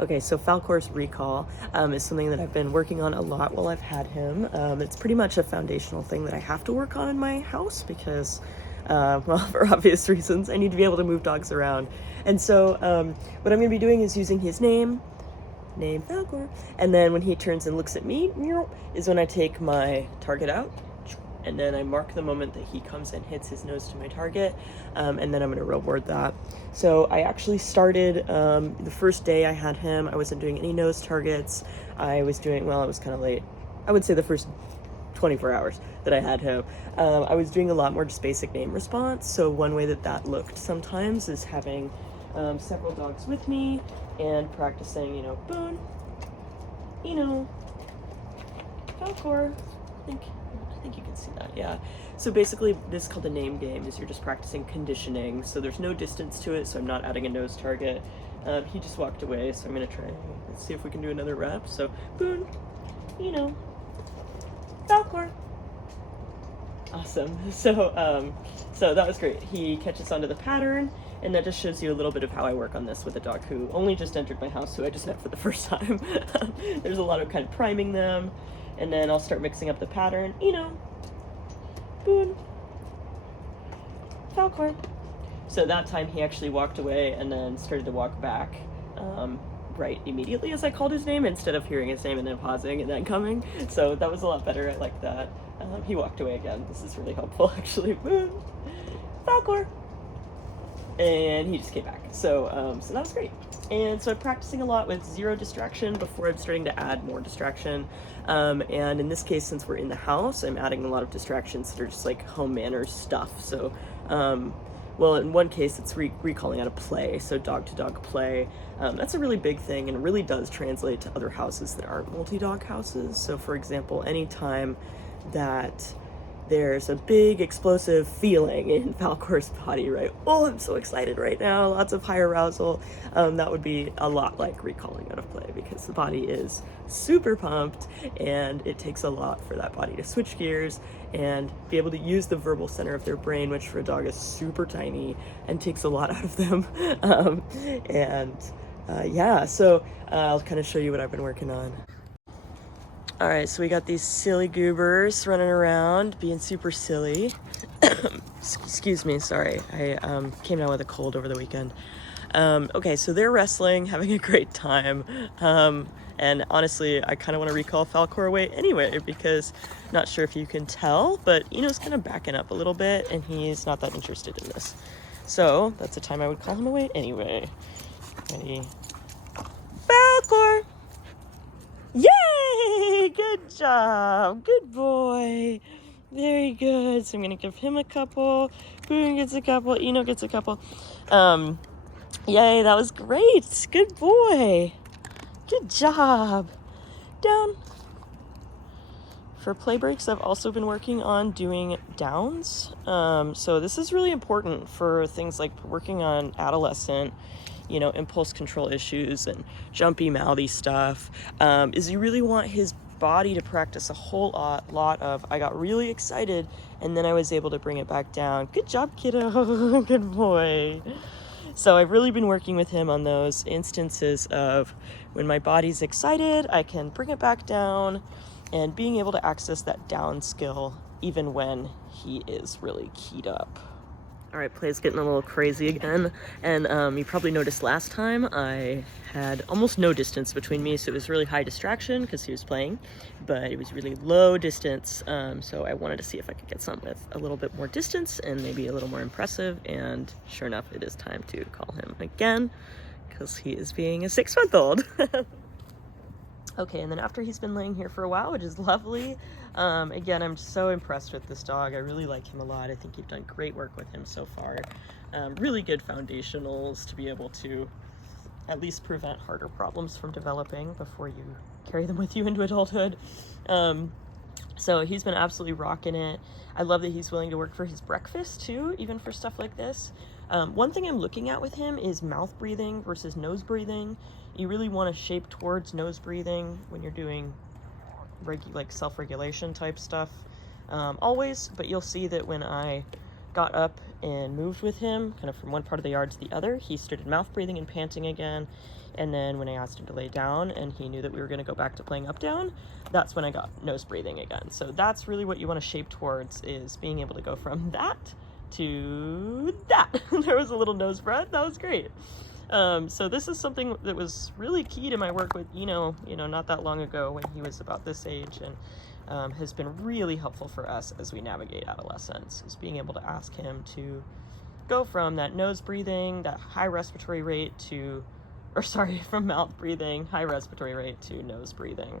Okay, so Falkor's recall is something that I've been working on a lot while I've had him. It's pretty much a foundational thing that I have to work on in my house because, well, for obvious reasons, I need to be able to move dogs around. And so what I'm going to be doing is using his name Falkor, and then when he turns and looks at me, is when I take my target out, and then I mark the moment that he comes and hits his nose to my target, and then I'm going to reward that. So I actually started the first day I had him. I wasn't doing any nose targets. I was doing, well, I was kind of late. I would say the first 24 hours that I had him. I was doing a lot more just basic name response. So one way that looked sometimes is having several dogs with me and practicing, Boone, Falkor, I think you can see that, yeah. So basically, this is called a name game, is you're just practicing conditioning. So there's no distance to it, so I'm not adding a nose target. He just walked away, so I'm gonna try, let's see if we can do another rep. So, Boone, Falkor. Awesome. So that was great. He catches onto the pattern, and that just shows you a little bit of how I work on this with a dog who only just entered my house, who I just met for the first time. There's a lot of kind of priming them, and then I'll start mixing up the pattern. Boone, Falkor. So that time he actually walked away and then started to walk back right immediately as I called his name, instead of hearing his name and then pausing and then coming. So that was a lot better. I like that. He walked away again. This is really helpful, actually. Boom, Falkor. And he just came back. So that was great. And so I'm practicing a lot with zero distraction before I'm starting to add more distraction. And in this case, since we're in the house, I'm adding a lot of distractions that are just like home manners stuff. So, well, in one case, it's recalling out of play, so dog-to-dog play. That's a really big thing, and it really does translate to other houses that aren't multi-dog houses. So, for example, anytime that there's a big explosive feeling in Falkor's body, right? Oh, I'm so excited right now, lots of high arousal. That would be a lot like recalling out of play, because the body is super pumped and it takes a lot for that body to switch gears and be able to use the verbal center of their brain, which for a dog is super tiny and takes a lot out of them. Yeah, so I'll kind of show you what I've been working on. All right, so we got these silly goobers running around, being super silly. Excuse me, sorry. I came down with a cold over the weekend. Okay, so they're wrestling, having a great time. And honestly, I kind of want to recall Falkor away anyway, because not sure if you can tell, but Eno's kind of backing up a little bit, and he's not that interested in this. So that's the time I would call him away anyway. Ready? Falkor! Yay! Good job. Good boy. Very good. So I'm going to give him a couple. Boone gets a couple. Eno gets a couple. Yay, that was great. Good boy. Good job. Down. For play breaks, I've also been working on doing downs. So this is really important for things like working on adolescent, impulse control issues and jumpy, mouthy stuff, is you really want his body to practice a whole lot of, I got really excited, and then I was able to bring it back down. Good job, kiddo. Good boy. So I've really been working with him on those instances of when my body's excited, I can bring it back down, and being able to access that down skill even when he is really keyed up. All right, play's getting a little crazy again, and you probably noticed last time I had almost no distance between me, so it was really high distraction because he was playing, but it was really low distance, so I wanted to see if I could get something with a little bit more distance and maybe a little more impressive, and sure enough, it is time to call him again because he is being a 6-month-old. Okay, and then after he's been laying here for a while, which is lovely, again, I'm so impressed with this dog. I really like him a lot. I think you've done great work with him so far. Really good foundationals to be able to at least prevent harder problems from developing before you carry them with you into adulthood. So he's been absolutely rocking it. I love that he's willing to work for his breakfast too, even for stuff like this. One thing I'm looking at with him is mouth breathing versus nose breathing. You really want to shape towards nose breathing when you're doing like self-regulation type stuff always, but you'll see that when I got up and moved with him, kind of from one part of the yard to the other, he started mouth breathing and panting again. And then when I asked him to lay down and he knew that we were going to go back to playing up down, that's when I got nose breathing again. So that's really what you want to shape towards, is being able to go from that to that. There was a little nose breath. That was great. So this is something that was really key to my work with Eno, not that long ago when he was about this age, and has been really helpful for us as we navigate adolescence, is being able to ask him to go from that nose breathing, that high respiratory rate from mouth breathing, high respiratory rate, to nose breathing,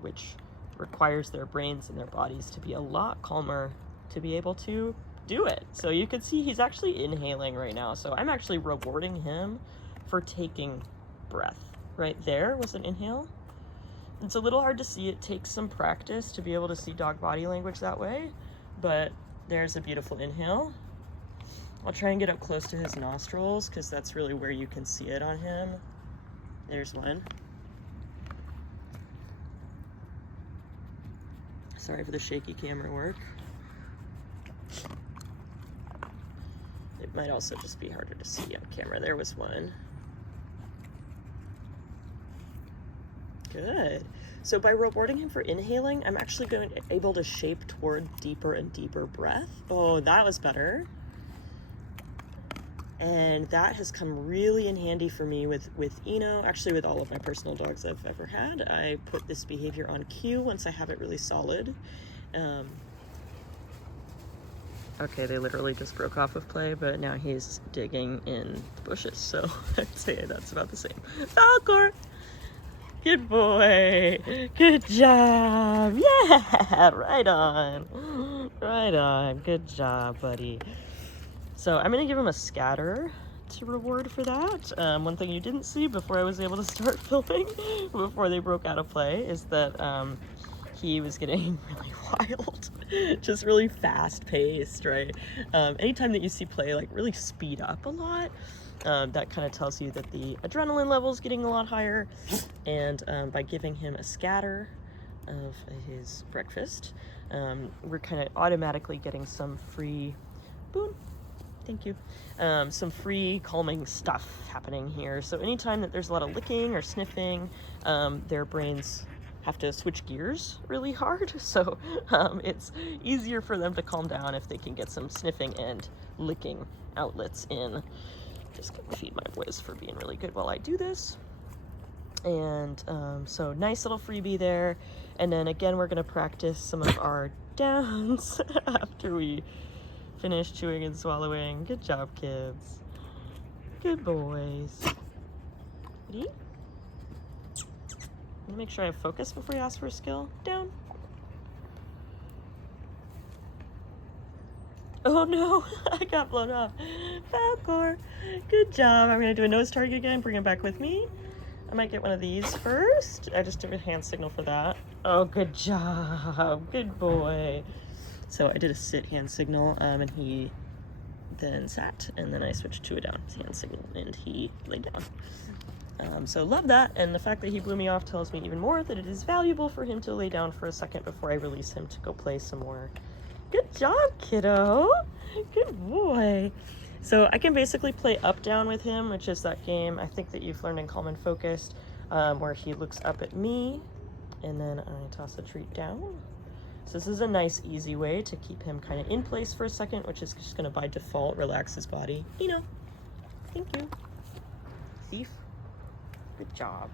which requires their brains and their bodies to be a lot calmer to be able to do it. So you could see he's actually inhaling right now. So I'm actually rewarding him for taking breath. Right there was an inhale. It's a little hard to see. It takes some practice to be able to see dog body language that way, but there's a beautiful inhale. I'll try and get up close to his nostrils because that's really where you can see it on him. There's one. Sorry for the shaky camera work. It might also just be harder to see on camera. There was one. Good. So by rewarding him for inhaling, I'm actually able to shape toward deeper and deeper breath. Oh, that was better. And that has come really in handy for me with Eno, actually with all of my personal dogs I've ever had. I put this behavior on cue once I have it really solid. Okay, they literally just broke off of play, but now he's digging in the bushes, so I'd say that's about the same. Falkor! Good boy! Good job! Yeah! Right on! Right on. Good job, buddy. So I'm going to give him a scatter to reward for that. One thing you didn't see before I was able to start filming, before they broke out of play, is that he was getting really wild, just really fast paced, right? Anytime that you see play like really speed up a lot, that kind of tells you that the adrenaline level is getting a lot higher. And by giving him a scatter of his breakfast, we're kind of automatically getting some free, boon, thank you, some free calming stuff happening here. So anytime that there's a lot of licking or sniffing, their brains have to switch gears really hard. So it's easier for them to calm down if they can get some sniffing and licking outlets in. Just gonna feed my boys for being really good while I do this. And so nice little freebie there. And then again, we're gonna practice some of our downs after we finish chewing and swallowing. Good job, kids. Good boys. Ready? Let me make sure I have focus before you ask for a skill. Down. Oh no, I got blown off. Falkor, good job. I'm gonna do a nose target again, bring it back with me. I might get one of these first. I just did a hand signal for that. Oh, good job, good boy. So I did a sit hand signal, and he then sat, and then I switched to a down hand signal, and he laid down. So love that, and the fact that he blew me off tells me even more that it is valuable for him to lay down for a second before I release him to go play some more. Good job, kiddo. Good boy. So I can basically play up down with him, which is that game I think that you've learned in Calm and Focused, where he looks up at me, and then I toss a treat down. So this is a nice, easy way to keep him kind of in place for a second, which is just going to, by default, relax his body. Thank you. Thief. Good job.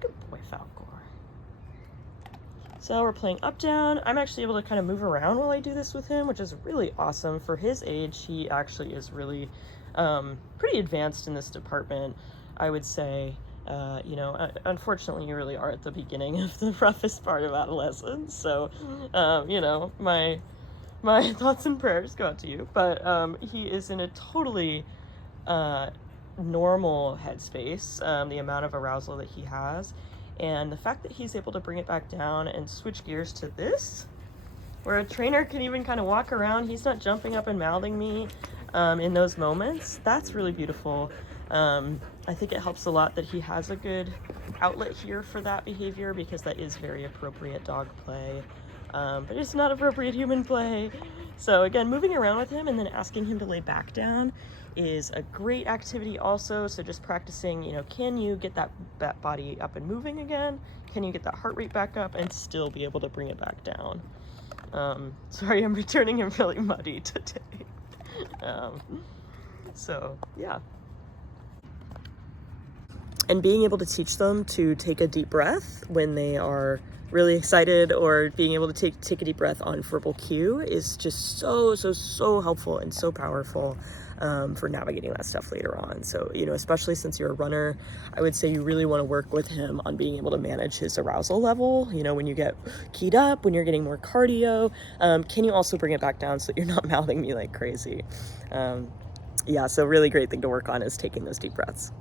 Good boy, Falkor. So we're playing up, down. I'm actually able to kind of move around while I do this with him, which is really awesome. For his age, he actually is really pretty advanced in this department, I would say. Unfortunately, you really are at the beginning of the roughest part of adolescence. So, my thoughts and prayers go out to you. But he is in a totally normal headspace, the amount of arousal that he has. And the fact that he's able to bring it back down and switch gears to this, where a trainer can even kind of walk around, he's not jumping up and mouthing me in those moments, that's really beautiful. I think it helps a lot that he has a good outlet here for that behavior, because that is very appropriate dog play. But it's not appropriate human play. So again, moving around with him and then asking him to lay back down is a great activity also. So just practicing, you know, can you get that body up and moving again? Can you get that heart rate back up and still be able to bring it back down? Sorry, I'm returning him really muddy today. So yeah. And being able to teach them to take a deep breath when they are really excited, or being able to take a deep breath on verbal cue is just so helpful and so powerful for navigating that stuff later on. So, you know, especially since you're a runner, I would say you really want to work with him on being able to manage his arousal level. You know, when you get keyed up, when you're getting more cardio, can you also bring it back down so that you're not mouthing me like crazy? Yeah, so really great thing to work on is taking those deep breaths.